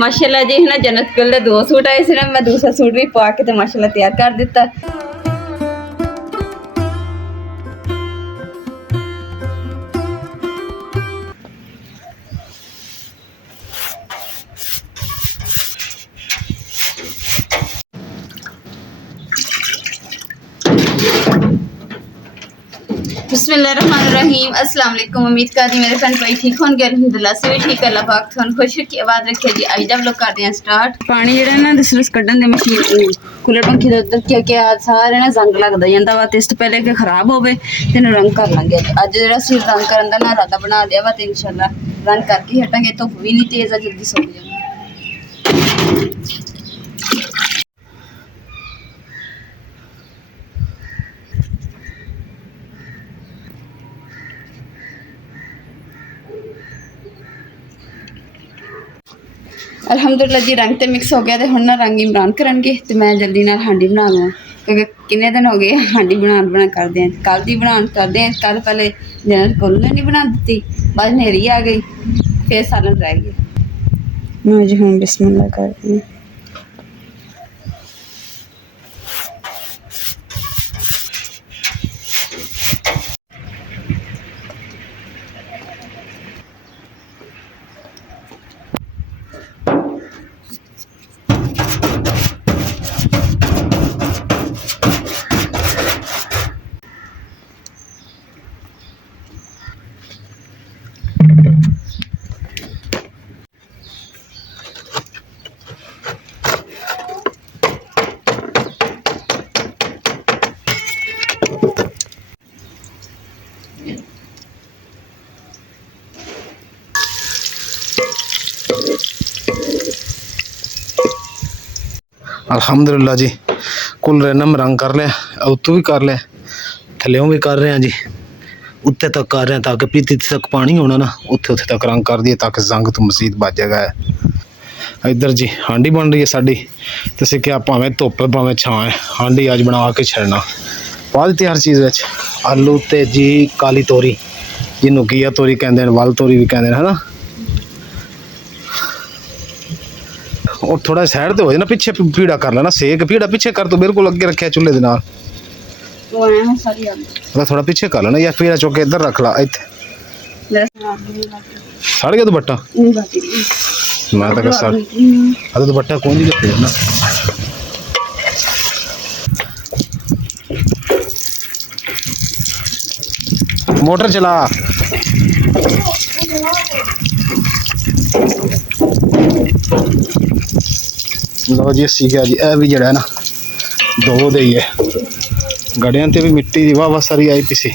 माशाल्लाह जी है ना, जन्नत गुल के 2 सूट आए थे ना, मैं दूसरा सूट भी पा के तो माशाल्लाह तैयार कर दिता। बिस्मिल्लाहिर्रहमानिर्रहीम। अस्सलाम वालेकुम। उम्मीद करती मेरे फ्रेंड भाई ठीक होंगे। अल्हम्दुलिल्लाह से भी ठीक। अल्लाह पाक तुहानू खुश रखे, आबाद रखे जी। अज जब लोग करते हैं स्टार्ट पानी जो ना दस कढ़न दे मशीन कूलर पंखी के उधर क्योंकि आज सारे ना जंग लगता जाता वा, टेस्ट पहले कि खराब हो रंग कर लेंगे। अज जो सिर रंग करने का ना इरादा बना लिया वा, तो इंशाल्लाह रंग करके हटांगे। धुप भी नहीं तेज है, जल्दी सो जाएंगे। अलहमदुलिल्लाह जी रंग तो मिक्स हो गया, तो हम ना रंग इमरान करेंगे। तो मैं जल्दी ना हांडी बना लवां, क्योंकि कितने दिन हो गए हांडी बना करते हैं। कल दी बना करते हैं, कल पहले जन्नत गुल ने नहीं बना दी, बाद नेरी आ गई, फिर सालन रह गया। मैं जी हम बिस्मिल्लाह करते हैं। अल्हम्दुलिल्लाह जी कुल रेनम रंग कर लिया, उत्तों भी कर लिया, थल्यों भी कर रहे हैं जी, उत्ते तक कर रहे हैं ताकि पीती तक पानी होना ना, उत्थे उत्थे तक रंग कर दिए ताकि जंग तो मसीद बच जाएगा। इधर जी हांडी बन रही है साड़ी, तो क्या भावें धुप भावें छां है, हांडी अज बना के छड़ना। पा दी हर चीज़ विच आलू ते जी काली तोरी, जिन्हों घिया तोरी कहते हैं, वल तोरी भी कहते हैं, है ना। और थोड़ा साइड तो हो जाए ना, पिछे पीड़ा कर लेना, सेक पीड़ा पीछे कर, तो बिल्कुल अगे रखे चूल्हे के नाल, थोड़ा पीछे कर लेना, या पीड़ा चुक के इधर रख ला। इत्थे सड़ गया दुपट्टा, मैं तो सड़ अरे दुपट्टा कौन जी रखे ना। मोटर चला लो जी, असी गया जी। यह भी जड़ा है ना दो दे ही है, गड़िया ते भी मिट्टी की वाह वाह सारी आई पी सी।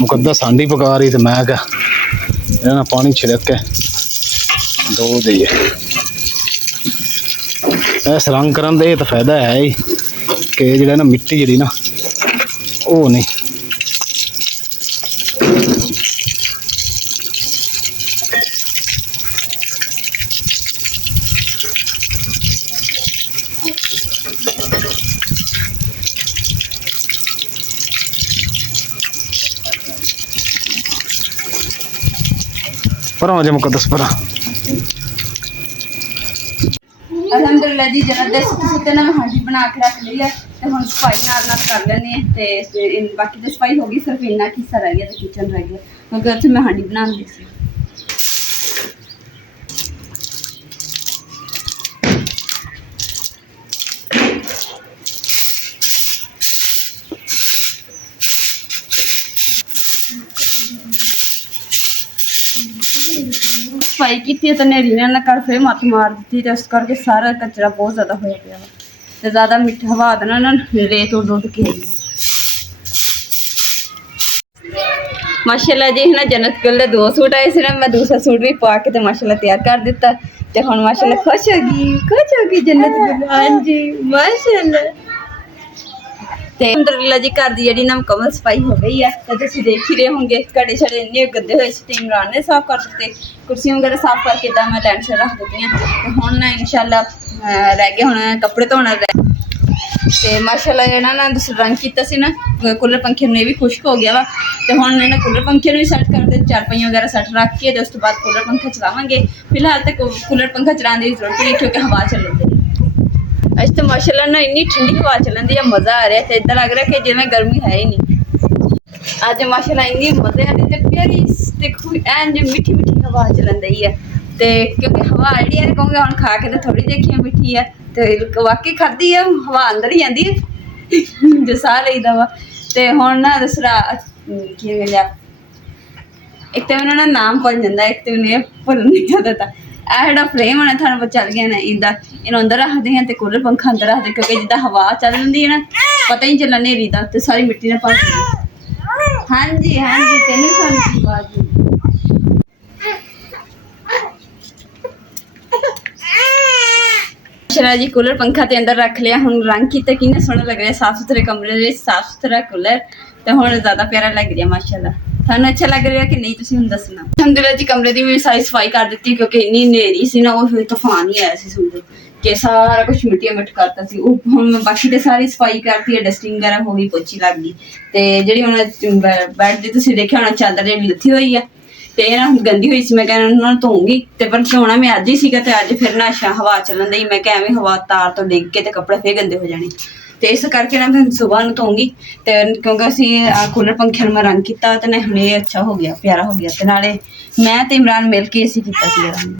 मुकद्दस हांडी पका रही, तो मैं क्या ना पानी छिड़क के दो दे ही है। इस रंग करन दे तो फायदा है ही कि जड़ा ना मिट्टी जी ना वो नहीं पर मुझे मुकद्दस पर। अलहमदुलिल्लाह जी जरा सुते ना मैं हांडी बना के रख ली है, तो हम सफाई नाल कर लेने हैं। तो बाकी तो सफाई होगी, सिर्फ इन्ना हिस्सा रह गया, तो किचन रह गया, क्योंकि उत्थे मैं हांडी बना दी सी। सफाई की तो नेरी ने घर फिर मत मार दी, तो इस करके सारा कचरा बहुत ज़्यादा होया पिया, तो ज़्यादा मिठा हवा देना ना रेत उड़ उड़ के। माशाल्लाह जी है ना, जन्नत गुल के 2 सूट आए थे ना, मैं दूसरा सूट भी पा के तो माशाल्लाह तैयार कर दिता। तो हम माशाल्लाह खुश होगी जन्नत गुल। हाँ जी माशाल्लाह। तो अलहमदुलिल्लाह जी घर की जी ना मुकम्मल सफाई हो गई है, तो तुम देख ही रहे होंगे घड़े छड़े इन्ने गंदे हुए थे, इमरान ने साफ कर दिते, कुर्सियां वगैरह साफ करके मैं लैंड से रख दी। तो हम ना इंशाल्लाह रह गए, हम कपड़े धोना रह ਤੇ ਮਾਸ਼ਾਅੱਲਾ ਜਿਹੜਾ ਨਾ ਰੰਗ ਕੀਤਾ ਸੀ ਨਾ ਕੂਲਰ ਪੰਖੇ ਨੂੰ, ਇਹ ਵੀ ਖੁਸ਼ਕ ਹੋ ਗਿਆ ਵਾ। ਤੇ ਹੁਣ ਇਹਨਾਂ ਕੂਲਰ ਪੰਖੇ ਨੂੰ ਵੀ ਸੈੱਟ ਕਰਦੇ, ਚਾਰਪਾਈਆਂ ਵਗੈਰਾ ਸੈੱਟ ਰੱਖ ਕੇ ਤੇ ਉਸ ਤੋਂ ਬਾਅਦ ਕੂਲਰ ਪੰਖਾ ਚਲਾਵਾਂਗੇ। ਫਿਲਹਾਲ ਤਾਂ ਕੂਲਰ ਪੰਖਾ ਚਲਾਉਣ ਦੀ ਜ਼ਰੂਰਤ ਨਹੀਂ ਕਿਉਂਕਿ ਹਵਾ ਚੱਲਣ ਦੀ ਅੱਜ ਤਾਂ ਮਾਸ਼ਾਅੱਲਾ ਨਾ ਇੰਨੀ ਠੰਡੀ ਹਵਾ ਚੱਲਣ ਦੀ ਆ, ਮਜ਼ਾ ਆ ਰਿਹਾ। ਤੇ ਇੱਦਾਂ ਲੱਗ ਰਿਹਾ ਕਿ ਜਿਵੇਂ ਗਰਮੀ ਹੈ ਹੀ ਨਹੀਂ। ਅੱਜ ਮਾਸ਼ਾਅੱਲਾ ਇੰਨੀ ਮਜ਼ੇ ਵਾਲੀ ਤੇ ਪਿਆਰੀ ਦੇਖੋ ਐਨ ਜੇ ਮਿੱਠੀ ਮਿੱਠੀ ਹਵਾ ਚੱਲਣ ਦੀ ਹੈ। ਤੇ ਕਿਉਂਕਿ ਹਵਾ ਜਿਹੜੀ ਹੈ ਕਹੂੰਗੇ ਹੁਣ ਖਾ ਕੇ ਤਾਂ ਥੋੜੀ ਦੇਖੀ ਮਿੱਠੀ ਹੈ, ਤੇ ਵਾਕਈ ਖਾਧੀ ਆ, ਹਵਾ ਅੰਦਰ ਹੀ ਜਾਂਦੀ ਹੈ ਜੋ ਸਾਹ ਲਈਦਾ ਵਾ। ਤੇ ਹੁਣ ਨਾ ਦੂਸਰਾ ਕੀ ਕਹਿੰਦੇ ਆ, ਇੱਕ ਤਾਂ ਮੈਨੂੰ ਨਾ ਨਾਮ ਭੁੱਲ ਜਾਂਦਾ, ਇੱਕ ਤਾਂ ਮੈਨੂੰ ਇਹ ਭੁੱਲ ਨਹੀਂ ਜਾਂਦਾ। ਤਾਂ ਇਹ ਜਿਹੜਾ ਫਰੇਮ ਹੋਣਾ ਤੁਹਾਨੂੰ ਚੱਲ ਗਿਆ ਨਾ, ਇਹਨੂੰ ਅੰਦਰ ਰੱਖਦੇ ਹਾਂ ਤੇ ਕੂਲਰ ਪੰਖਾ ਅੰਦਰ ਰੱਖਦੇ, ਕਿਉਂਕਿ ਜਿੱਦਾਂ ਹਵਾ ਚੱਲ ਜਾਂਦੀ ਹੈ ਨਾ ਪਤਾ ਹੀ ਚੱਲਣਾ ਹਨੇਰੀ ਦਾ, ਤੇ ਸਾਰੀ ਮਿੱਟੀ ਨਾਲ ਭਰ ਜਾਂਦੀ। ਹਾਂਜੀ ਹਾਂਜੀ ਤੈਨੂੰ ਵੀ ਸਾਨੂੰ ਆਵਾਜ਼ ਚਲਾ ਜੀ। ਕੂਲਰ ਪੰਖਾ ਤੇ ਅੰਦਰ ਰੱਖ ਲਿਆ, ਹੁਣ ਰੰਗ ਕੀਤਾ ਕਿੰਨਾ ਸੋਹਣਾ ਲੱਗ ਰਿਹਾ, ਸਾਫ ਸੁਥਰੇ ਕਮਰੇ ਦੇ ਵਿੱਚ ਸਾਫ ਸੁਥਰਾ ਕੂਲਰ, ਤੇ ਹੁਣ ਜ਼ਿਆਦਾ ਪਿਆਰਾ ਲੱਗ ਰਿਹਾ ਮਾਸ਼ਾਅੱਲਾ। ਤੁਹਾਨੂੰ ਅੱਛਾ ਲੱਗ ਰਿਹਾ ਕਿ ਨਹੀਂ ਤੁਸੀਂ ਹੁਣ ਦੱਸਣਾ। ਅਲਹਮਦੁਲਿਲਾ ਜੀ ਕਮਰੇ ਦੀ ਵੀ ਸਾਰੀ ਸਫਾਈ ਕਰ ਦਿੱਤੀ ਕਿਉਂਕਿ ਇੰਨੀ ਹਨੇਰੀ ਸੀ ਨਾ, ਉਹ ਫਿਰ ਤੂਫਾਨ ਹੀ ਆਇਆ ਸੀ ਸਮਝੋ ਕਿ ਸਾਰਾ ਕੁਝ ਮਿੱਟੀਆਂ ਮਿੱਟ ਕਰਤਾ ਸੀ। ਉਹ ਹੁਣ ਬਾਕੀ ਤੇ ਸਾਰੀ ਸਫਾਈ ਕਰਤੀ ਹੈ, ਡਸਟਿੰਗ ਵਗੈਰਾ ਹੋ ਗਈ, ਪੋਚੀ ਲੱਗ ਗਈ। ਤੇ ਜਿਹੜੀ ਹੁਣ ਬੈੱਡ ਦੀ ਤੁਸੀਂ ਦੇਖਿਆ ਹੋਣਾ ਚਾਦਰ ਜਿਹੜੀ ਲੱਥੀ ਹੋਈ ਆ, ਤੇ ਇਹ ਨਾ ਗੰਦੀ ਹੋਈ ਸੀ, ਮੈਂ ਕਿਹਾ ਉਹਨਾਂ ਨੂੰ ਧੋਉਂਗੀ। ਤੇ ਪਰ ਧੋਣਾ ਮੈਂ ਅੱਜ ਹੀ ਸੀਗਾ, ਤੇ ਅੱਜ ਫਿਰ ਨਾ ਹਵਾ ਚੱਲਣ ਦੀ, ਮੈਂ ਕਿਹਾ ਐਵੇਂ ਹਵਾ ਤਾਰ ਤੋਂ ਡਿੱਗ ਕੇ ਤੇ ਕੱਪੜੇ ਫੇਰ ਗੰਦੇ ਹੋ ਜਾਣੇ, ਤੇ ਇਸ ਕਰਕੇ ਨਾ ਮੈਂ ਸੁਬਾਹ ਨੂੰ ਧੋਉਂਗੀ। ਤੇ ਕਿਉਂਕਿ ਅਸੀਂ ਕੂਲਰ ਪੰਖੇ ਨੂੰ ਮੈਂ ਰੰਗ ਕੀਤਾ ਤੇ ਨਾ ਹੁਣ ਇਹ ਅੱਛਾ ਹੋ ਗਿਆ, ਪਿਆਰਾ ਹੋ ਗਿਆ। ਤੇ ਨਾਲੇ ਮੈਂ ਤੇ ਇਮਰਾਨ ਮਿਲ ਕੇ ਅਸੀਂ ਕੀਤਾ ਸੀ ਰੰਗ।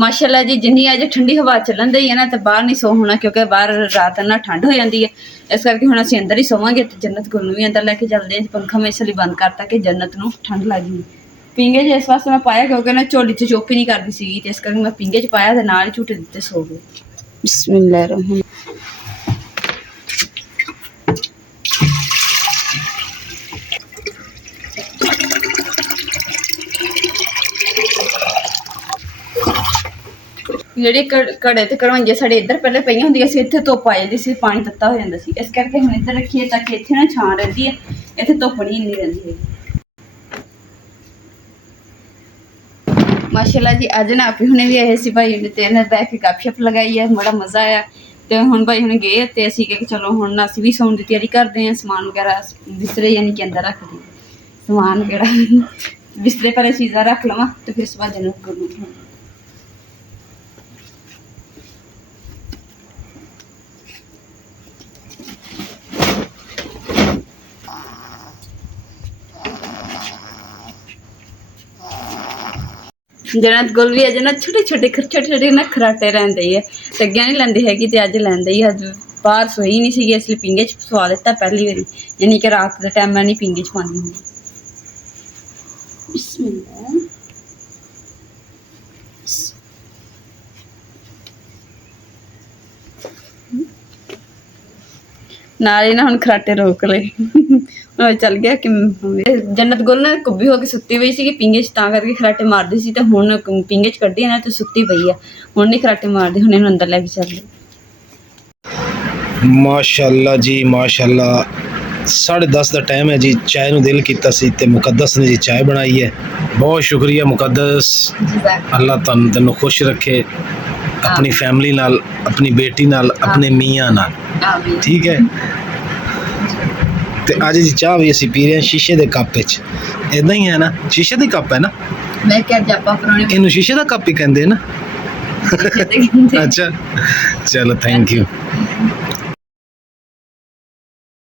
माशाल्लाह जी जिन्नी अज ठंडी हवा चलन दी है ना, तो बाहर नहीं सो होना क्योंकि बाहर रात ना ठंड हो जाती है। इस करके हुण असीं अंदर ही सोवांगे। तो जन्नत गुल नूं भी अंदर लैके चलदे हैं। पंखा मैं इसलिए बंद करता कि जन्नत नूं ठंड लगी। पींगे च इस वास्ते मैं पाया क्योंकि ना झोली च चुप ही नहीं करती सी, तो इस करके मैं पींगे च पाया ते नाल झूटे दित्ते सो गए। बिस्मिल्लाहिर्रहमान ਜਿਹੜੇ ਘੜੇ ਤੇ ਕਰਵਾਂਜੇ ਸਾਡੇ ਇੱਧਰ ਪਹਿਲੇ ਪਈਆਂ ਹੁੰਦੀਆਂ ਸੀ, ਇੱਥੇ ਧੁੱਪ ਆ ਜਾਂਦੀ ਸੀ, ਪਾਣੀ ਤੱਤਾ ਹੋ ਜਾਂਦਾ ਸੀ। ਇਸ ਕਰਕੇ ਹੁਣ ਇੱਧਰ ਰੱਖੀਏ ਤਾਂ ਕਿ ਇੱਥੇ ਨਾ ਛਾਂ ਰਹਿੰਦੀ ਹੈ, ਇੱਥੇ ਧੁੱਪ ਨਹੀਂ ਰਹਿੰਦੀ ਹੈ। ਮਾਸ਼ਾਅੱਲਾ ਜੀ ਅੱਜ ਨਾ ਆਪੀ ਹੁਣੇ ਵੀ ਆਏ ਸੀ ਭਾਈ ਨੇ, ਤੇ ਇਹਨਾਂ ਬੈਠ ਕੇ ਗੱਪਸ਼ਪ ਲਗਾਈ ਹੈ, ਬੜਾ ਮਜ਼ਾ ਆਇਆ। ਤੇ ਹੁਣ ਭਾਈ ਹੁਣ ਗਏ ਤੇ ਅਸੀਂ ਕਿ ਚਲੋ ਹੁਣ ਅਸੀਂ ਵੀ ਸੌਣ ਦੀ ਤਿਆਰੀ ਕਰਦੇ ਹਾਂ। ਸਮਾਨ ਵਗੈਰਾ ਬਿਸਤਰੇ ਯਾਨੀ ਕਿ ਅੰਦਰ ਰੱਖਦੇ ਹਾਂ, ਸਮਾਨ ਵਗੈਰਾ ਬਿਸਤਰੇ ਪਰ ਚੀਜ਼ਾਂ ਰੱਖ ਲਵਾਂ ਤੇ ਫਿਰ ਸਵੇਰ ਜਨਮ ਕਰੂੰ। जन्नत गुल भी अज ना छोटे छोटे ना खराटे रहिंदे है, ते अगे नहीं लैंदी हैगी ते अज लैंदे ही। अज बाहर सोई नहीं सी, इसलिए पिंगे च सवा दिता पहली बारी, यानी कि रात के टाइम मैं नहीं पिंगे च पानी हुंदी। बिस्मिल्लाह नाले ना हम खराटे रोक ले चल गया कि जन्नत गुल ना कुब्बी होके सुत्ती पई सी पिंगे च, तां करके खराटे मारदी सी। ते हुण पिंगे च कड्ढी ना ते सुत्ती पई आ, हुण नहीं खराटे मारदी, हुण इहनूं अंदर लैके चलदे। माशाअल्लाह जी माशाअल्लाह। 10:30 का टाइम है जी, चाय नूं दिल कीता सी ते मुकद्दस ने जी चाय बनाई है। बहुत शुक्रिया मुकद्दस, अल्लाह तैनूं खुश रखे अपनी फैमिली नाल, अपनी बेटी नाल, अपने मियाँ नाल, ठीक है। ते अज जी चाह भी असीं पी रहे हैं शीशे के कप विच, इदां ही है ना, शीशे का कप है ना, मैं क्या जापा पुराने इनू शीशे का कप ही कहंदे ना अच्छा चलो थैंक यू।